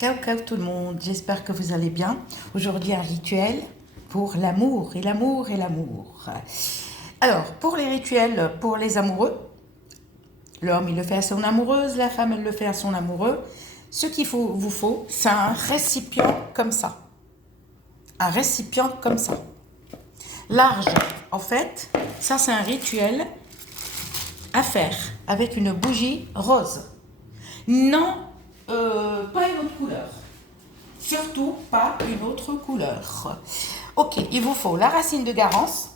Ciao tout le monde, j'espère que vous allez bien. Aujourd'hui un rituel pour l'amour et l'amour et l'amour. Alors pour les rituels pour les amoureux, l'homme il le fait à son amoureuse, la femme elle le fait à son amoureux. Ce vous faut, c'est un récipient comme ça. Un récipient comme ça. Large, en fait, ça c'est un rituel à faire avec une bougie rose. Non, pas une autre couleur. Surtout pas une autre couleur. Ok, il vous faut la racine de garance.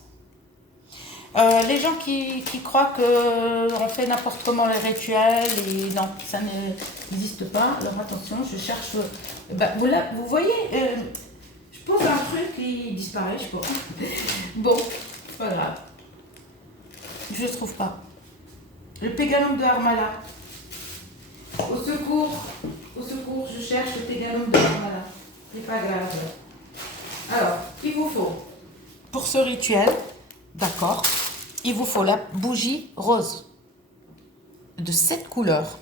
Les gens qui croient qu'on fait n'importe comment les rituels, et non, ça n'existe pas. Alors attention, je cherche. Vous voyez, je pose un truc qui disparaît, je crois. Bon, c'est pas grave. Je ne trouve pas. Le péganum de Harmala. Au secours, je cherche le péganum de Harmala. C'est pas grave. Alors, il vous faut, pour ce rituel, d'accord, il vous faut la bougie rose de cette couleur,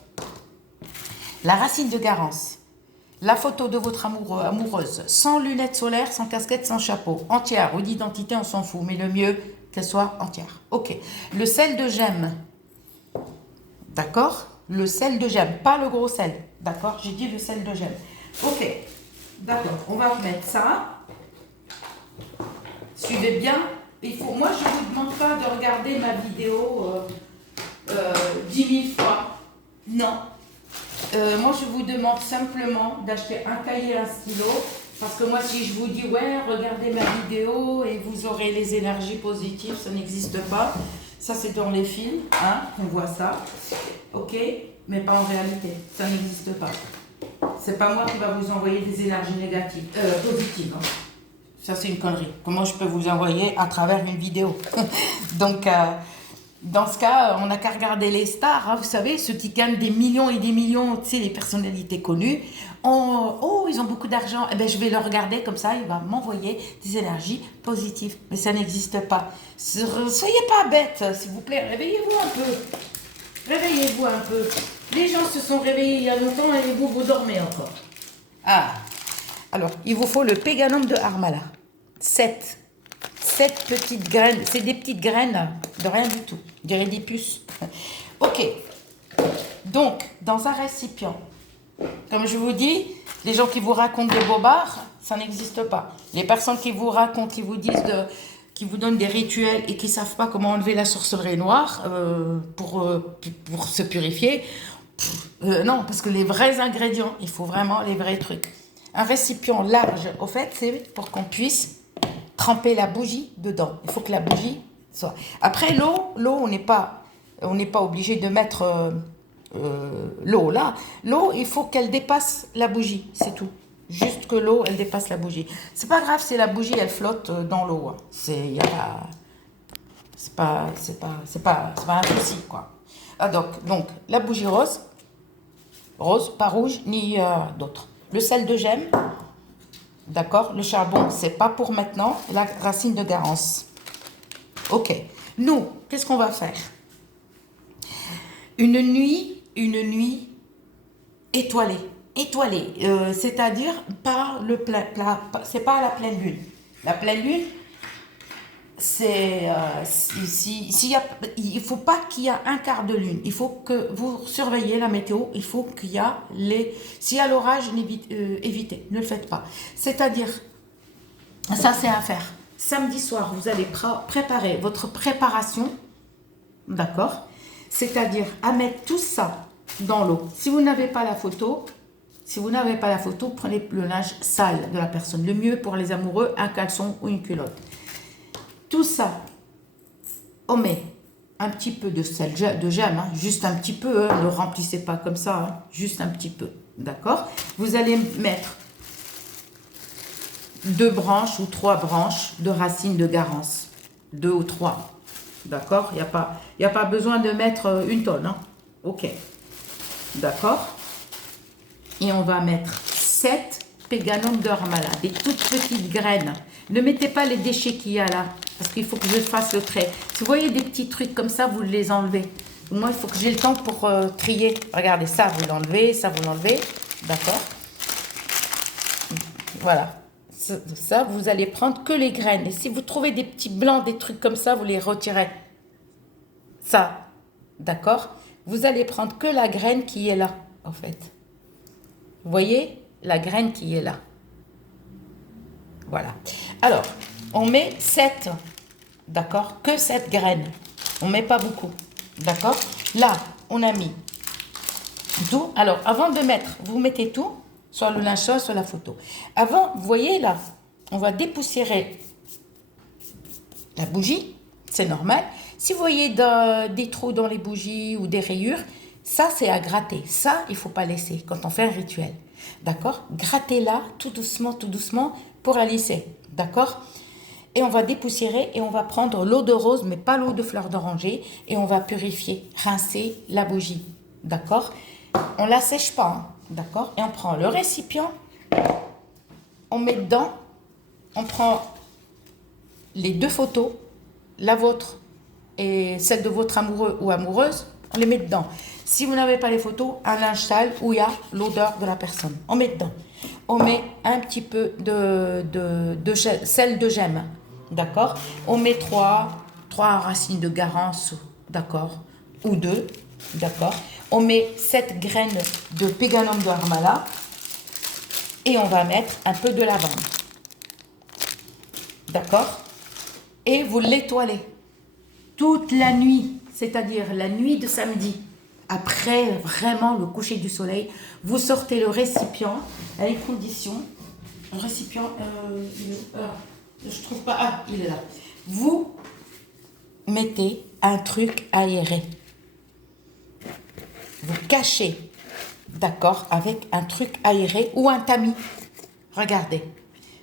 la racine de garance, la photo de votre amoureux, amoureuse, sans lunettes solaires, sans casquette, sans chapeau, entière ou d'identité, on s'en fout, mais le mieux qu'elle soit entière. Ok. Le sel de gemme, d'accord. Le sel de gemme, pas le gros sel, d'accord. J'ai dit le sel de gemme. Ok. D'accord. On va mettre ça. Suivez bien. Moi, je ne vous demande pas de regarder ma vidéo 10 000 fois. Non. Moi, je vous demande simplement d'acheter un cahier et un stylo. Parce que moi, si je vous dis, ouais, regardez ma vidéo et vous aurez les énergies positives, ça n'existe pas. Ça, c'est dans les films, hein, qu'on voit ça. Ok, mais pas en réalité. Ça n'existe pas. C'est pas moi qui va vous envoyer des énergies négatives, positives. Hein. Ça, c'est une connerie. Comment je peux vous envoyer à travers une vidéo? Donc, dans ce cas, on n'a qu'à regarder les stars. Hein, vous savez, ceux qui gagnent des millions et des millions, tu sais, les personnalités connues. Oh, ils ont beaucoup d'argent. Eh bien, je vais le regarder comme ça, il va m'envoyer des énergies positives. Mais ça n'existe pas. Soyez pas bêtes, s'il vous plaît. Réveillez-vous un peu. Réveillez-vous un peu. Les gens se sont réveillés il y a longtemps et vous dormez encore. Ah. Alors, il vous faut le péganum de Harmala. 7 petites graines. C'est des petites graines de rien du tout. Je dirais des puces. Ok. Donc, dans un récipient, comme je vous dis, les gens qui vous racontent des bobards, ça n'existe pas. Les personnes qui vous racontent, qui vous disent, qui vous donnent des rituels et qui ne savent pas comment enlever la sorcellerie noire pour se purifier, non, parce que les vrais ingrédients, il faut vraiment les vrais trucs. Un récipient large, au fait, c'est pour qu'on puisse tremper la bougie dedans. Il faut que la bougie soit... Après, l'eau, on n'est pas obligé de mettre l'eau là. L'eau, il faut qu'elle dépasse la bougie, c'est tout. Juste que l'eau, elle dépasse la bougie. C'est pas grave si la bougie, elle flotte dans l'eau. Hein. C'est pas un souci, quoi. Ah, donc, la bougie rose, pas rouge, ni d'autre. Le sel de gemme, d'accord. Le charbon, c'est pas pour maintenant. La racine de garance. Ok. Nous, qu'est-ce qu'on va faire? Une nuit étoilée. C'est-à-dire pas c'est pas la pleine lune. La pleine lune, c'est il faut pas qu'il y ait un quart de lune. Il faut que vous surveillez la météo. Il faut qu'il y a s'il y a l'orage, évitez, ne le faites pas. C'est-à-dire, ça c'est à faire. Samedi soir, vous allez préparer votre préparation, d'accord? C'est-à-dire à mettre tout ça dans l'eau. Si vous n'avez pas la photo, prenez le linge sale de la personne. Le mieux pour les amoureux, un caleçon ou une culotte. Tout ça, on met un petit peu de sel de gemme, hein, juste un petit peu, hein, ne remplissez pas comme ça, hein, juste un petit peu, d'accord? Vous allez mettre 2 branches ou 3 branches de racines de garance, 2 ou 3, d'accord? Il n'y a pas besoin de mettre 1 tonne, hein. Ok, d'accord? Et on va mettre 7 péganum de Harmala, des toutes petites graines. Ne mettez pas les déchets qu'il y a là, parce qu'il faut que je fasse le trait. Si vous voyez des petits trucs comme ça, vous les enlevez. Moi, il faut que j'ai le temps pour trier. Regardez, ça, vous l'enlevez, d'accord? Voilà. Ça, vous allez prendre que les graines. Et si vous trouvez des petits blancs, des trucs comme ça, vous les retirez. Ça, d'accord? Vous allez prendre que la graine qui est là, en fait. Vous voyez? La graine qui est là. Voilà. Alors, on met 7, d'accord? Que 7 graines. On ne met pas beaucoup, d'accord? Là, on a mis tout. Alors, avant de mettre, vous mettez tout, soit le linge, soit la photo. Avant, vous voyez là, on va dépoussiérer la bougie, c'est normal. Si vous voyez des trous dans les bougies ou des rayures, ça c'est à gratter. Ça, il ne faut pas laisser quand on fait un rituel. D'accord? Grattez-la tout doucement pour la lisser. D'accord? Et on va dépoussiérer et on va prendre l'eau de rose, mais pas l'eau de fleur d'oranger. Et on va purifier, rincer la bougie. D'accord? On ne la sèche pas. Hein, d'accord? Et on prend le récipient, on met dedans, on prend les 2 photos, la vôtre et celle de votre amoureux ou amoureuse, on les met dedans. Si vous n'avez pas les photos, un linge sale où il y a l'odeur de la personne, on met dedans. On met un petit peu de sel de gemme, d'accord? On met 3 racines de garance, d'accord? Ou 2, d'accord? On met 7 graines de Peganum de Harmala et on va mettre un peu de lavande, d'accord? Et vous l'étoilez toute la nuit, c'est-à-dire la nuit de samedi, après vraiment le coucher du soleil. Vous sortez le récipient à les conditions. Le récipient, je trouve pas. Ah, il est là. Vous mettez un truc aéré. Vous cachez, d'accord, avec un truc aéré ou un tamis. Regardez.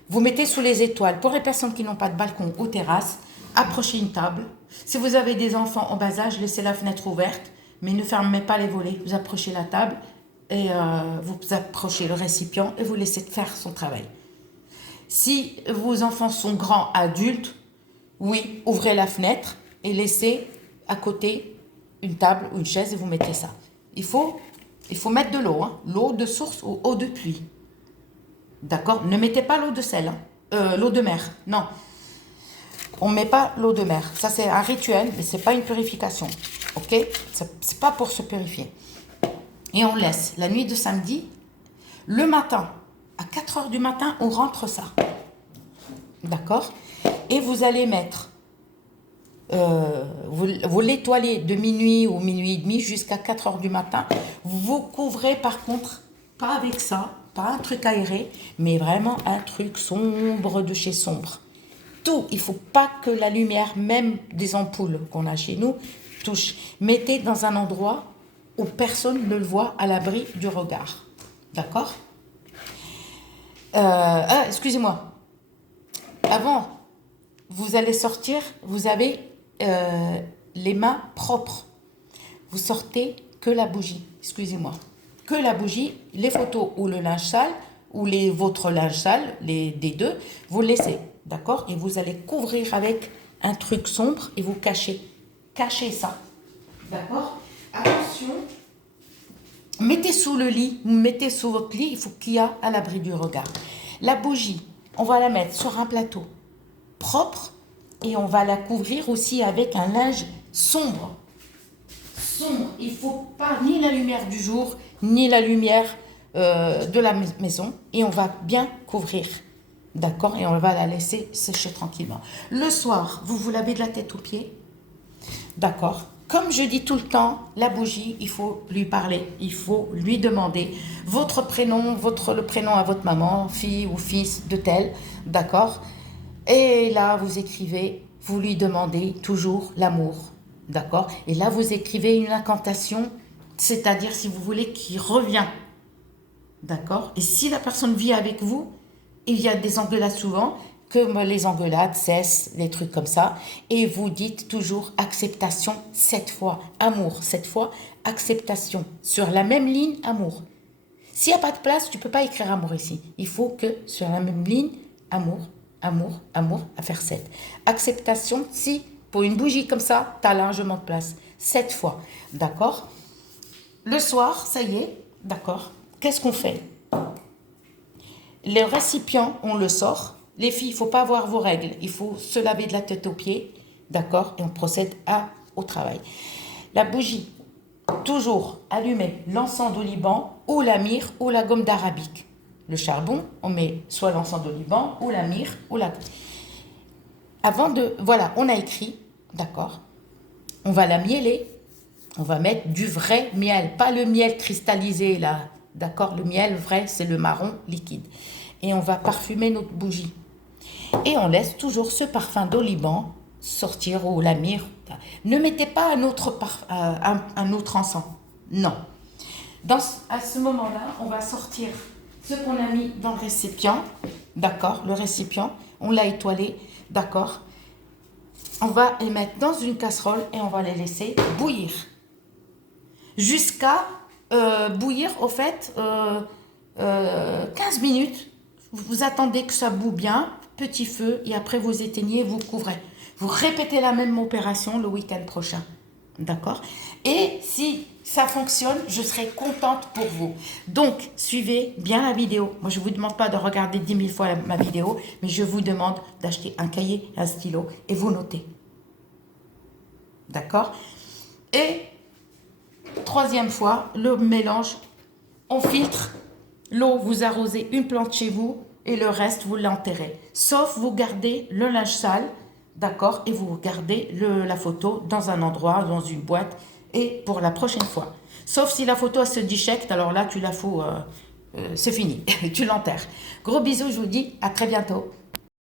Vous mettez sous les étoiles. Pour les personnes qui n'ont pas de balcon ou terrasse, approchez une table. Si vous avez des enfants en bas âge, laissez la fenêtre ouverte, mais ne fermez pas les volets. Vous approchez la table et vous approchez le récipient et vous laissez faire son travail. Si vos enfants sont grands adultes, oui, ouvrez la fenêtre et laissez à côté une table ou une chaise et vous mettez ça. Il faut mettre de l'eau, hein, l'eau de source ou eau de pluie. D'accord? Ne mettez pas l'eau de sel, hein. L'eau de mer, non. On ne met pas l'eau de mer. Ça, c'est un rituel, mais ce n'est pas une purification. Ok? Ce n'est pas pour se purifier. Et on laisse la nuit de samedi. Le matin, à 4 heures du matin, on rentre ça. D'accord? Et vous allez mettre... vous l'étoilez de minuit ou minuit et demi jusqu'à 4 heures du matin. Vous couvrez par contre, pas avec ça, pas un truc aéré, mais vraiment un truc sombre de chez sombre. Tout, il ne faut pas que la lumière, même des ampoules qu'on a chez nous, touche. Mettez dans un endroit où personne ne le voit, à l'abri du regard. D'accord? Excusez-moi. Avant, vous allez sortir, vous avez les mains propres. Vous sortez que la bougie, excusez-moi. Que la bougie, les photos ou le linge sale, ou votre linge sale, des deux, vous laissez. D'accord? Et vous allez couvrir avec un truc sombre et vous cachez. Cachez ça. D'accord? Attention. Mettez sous le lit, mettez sous votre lit, il faut qu'il y ait à l'abri du regard. La bougie, on va la mettre sur un plateau propre et on va la couvrir aussi avec un linge sombre. Sombre. Il ne faut pas ni la lumière du jour, ni la lumière de la maison. Et on va bien couvrir. D'accord? Et on va la laisser sécher tranquillement. Le soir, vous vous lavez de la tête aux pieds. D'accord? Comme je dis tout le temps, la bougie, il faut lui parler. Il faut lui demander votre prénom, le prénom à votre maman, fille ou fils de tel. D'accord? Et là, vous écrivez, vous lui demandez toujours l'amour. D'accord? Et là, vous écrivez une incantation, c'est-à-dire, si vous voulez, qui revient. D'accord? Et si la personne vit avec vous, il y a des engueulades souvent, que les engueulades cessent, des trucs comme ça. Et vous dites toujours acceptation 7 fois, amour 7 fois, acceptation. Sur la même ligne, amour. S'il n'y a pas de place, tu ne peux pas écrire amour ici. Il faut que sur la même ligne, amour, amour, amour, à faire 7. Acceptation, si pour une bougie comme ça, tu as largement de place. 7 fois, d'accord? Le soir, ça y est, d'accord? Qu'est-ce qu'on fait? Le récipient, on le sort. Les filles, il ne faut pas avoir vos règles. Il faut se laver de la tête aux pieds. D'accord? Et on procède au travail. La bougie, toujours allumée, l'encens d'oliban ou la myrrhe ou la gomme d'arabique. Le charbon, on met soit l'encens d'oliban ou la myrrhe ou la... Avant de... Voilà, on a écrit, d'accord? On va la mieler. On va mettre du vrai miel, pas le miel cristallisé là. D'accord? Le miel vrai, c'est le marron liquide. Et on va parfumer notre bougie. Et on laisse toujours ce parfum d'oliban sortir ou la myrrhe. Ne mettez pas un autre encens. Non. À ce moment-là, on va sortir ce qu'on a mis dans le récipient. D'accord? Le récipient, on l'a étoilé. D'accord? On va les mettre dans une casserole et on va les laisser bouillir. Jusqu'à bouillir, au fait, 15 minutes. Vous attendez que ça bout bien, petit feu, et après vous éteignez, vous couvrez. Vous répétez la même opération le week-end prochain. D'accord? Et si ça fonctionne, je serai contente pour vous. Donc, suivez bien la vidéo. Moi, je ne vous demande pas de regarder 10 000 fois ma vidéo, mais je vous demande d'acheter un cahier, un stylo, et vous notez. D'accord? Et troisième fois, le mélange, on filtre. L'eau, vous arrosez une plante chez vous et le reste, vous l'enterrez. Sauf vous gardez le linge sale, d'accord, et vous gardez la photo dans un endroit, dans une boîte, et pour la prochaine fois. Sauf si la photo elle se déchecte, alors là, tu la fous, c'est fini, tu l'enterres. Gros bisous, je vous dis à très bientôt.